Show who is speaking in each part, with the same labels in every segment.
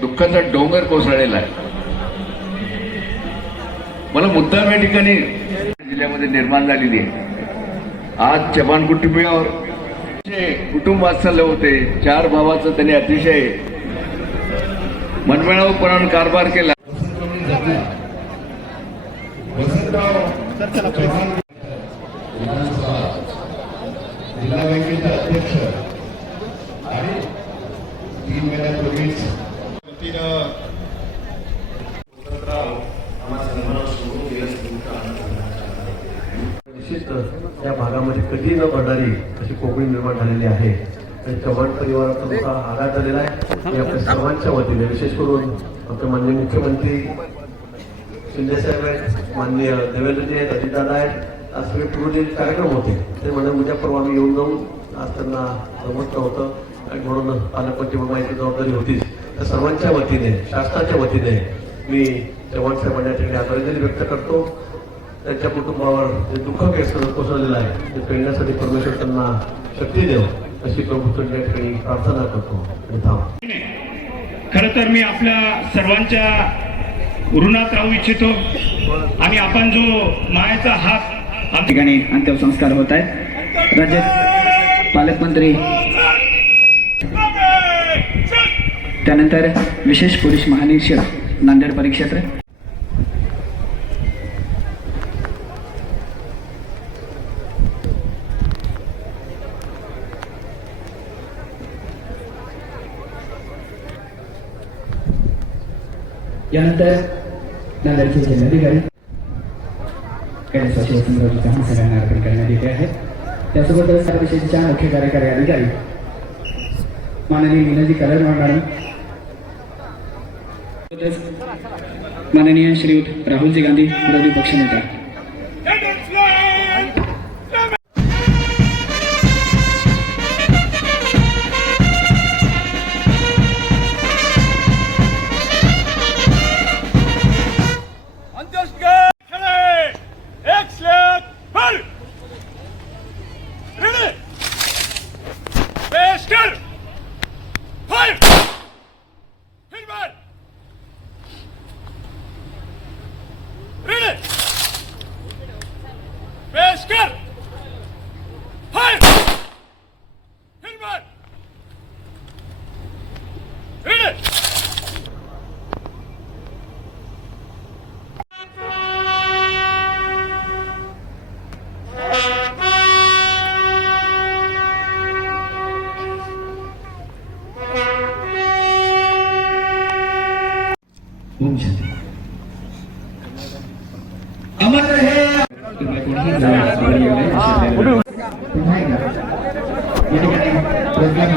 Speaker 1: दुःखाचा डोंगर कोसळलेला आहे. मला मुद्दाम या ठिकाणी जिल्ह्यामध्ये निर्माण झालेली आहे. आज चव्हाण कुटुंबियावर कुटुंब वात्सल्य होते चार भावाचं त्यांनी अतिशय मनमिळावूपणानं कारभार केला.
Speaker 2: जिल्हा बँकेचे अध्यक्ष आणि तीन महिन्यापूर्वीच वतीनं
Speaker 3: निश्चित या भागामध्ये कधी न पडणारी अशी कोकणी निर्माण झालेली आहे. आणि चव्हाण परिवाराचा मोठा आघात झालेला आहे. आपल्या सर्वांच्या वतीने विशेष करून आमचे माननीय मुख्यमंत्री शिंदे साहेब आहेत माननीय देवेंद्रजी आहेत अजितदादा आहेत. आज सगळे पूर्व जे कार्यक्रम होते ते म्हणजे उद्या परवा आम्ही येऊन जाऊन आज त्यांना जमत नव्हतं आणि म्हणून पालकमंत्री म्हणून जबाबदारी होतीच. त्या सर्वांच्या वतीने शासनाच्या वतीने मी चव्हाण साहेबांना ठिकाणी आदरांजली व्यक्त करतो. त्यांच्या कुटुंबावर जे दुःख कोसळलेलं आहे ते पेळण्यासाठी परमेश्वर त्यांना शक्ती देव अशी प्रभूत्वाच्या ठिकाणी प्रार्थना करतो आणि थांब.
Speaker 4: खर तर मी आपल्या सर्वांच्या ऋणात राहू इच्छितो. आणि आपण जो मायाचा हात
Speaker 5: ठिकाणी अंत्यसंस्कार होत आहेत. राज्यात पालकमंत्री त्यानंतर विशेष पोलीस महानिरीक्षक नांदेड परिक्षेत्र. यानंतर नांदेडचे जिल्हाधिकारी गणेश शिवसंद्रजीचा सगळ्यांना अर्पण करण्यात येते आहे त्यासोबतच परिषदेच्या मुख्य कार्यकारी अधिकारी माननीय मीनाजी कलर मॅडम माननीय श्रीयुत राहुलजी गांधी विरोधी पक्षनेता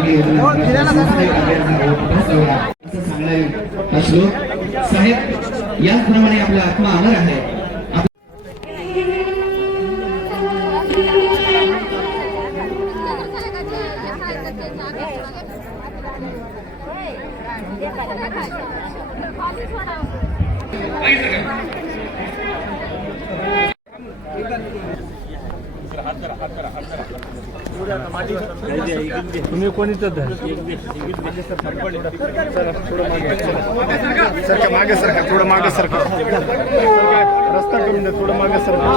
Speaker 5: येईल. हा श्लोक साहेब याचप्रमाणे आपला आत्मा अमर आहे
Speaker 6: सरका मागे सरका थोडं मागे सरका रस्ता करून द्या थोडं मागे सरका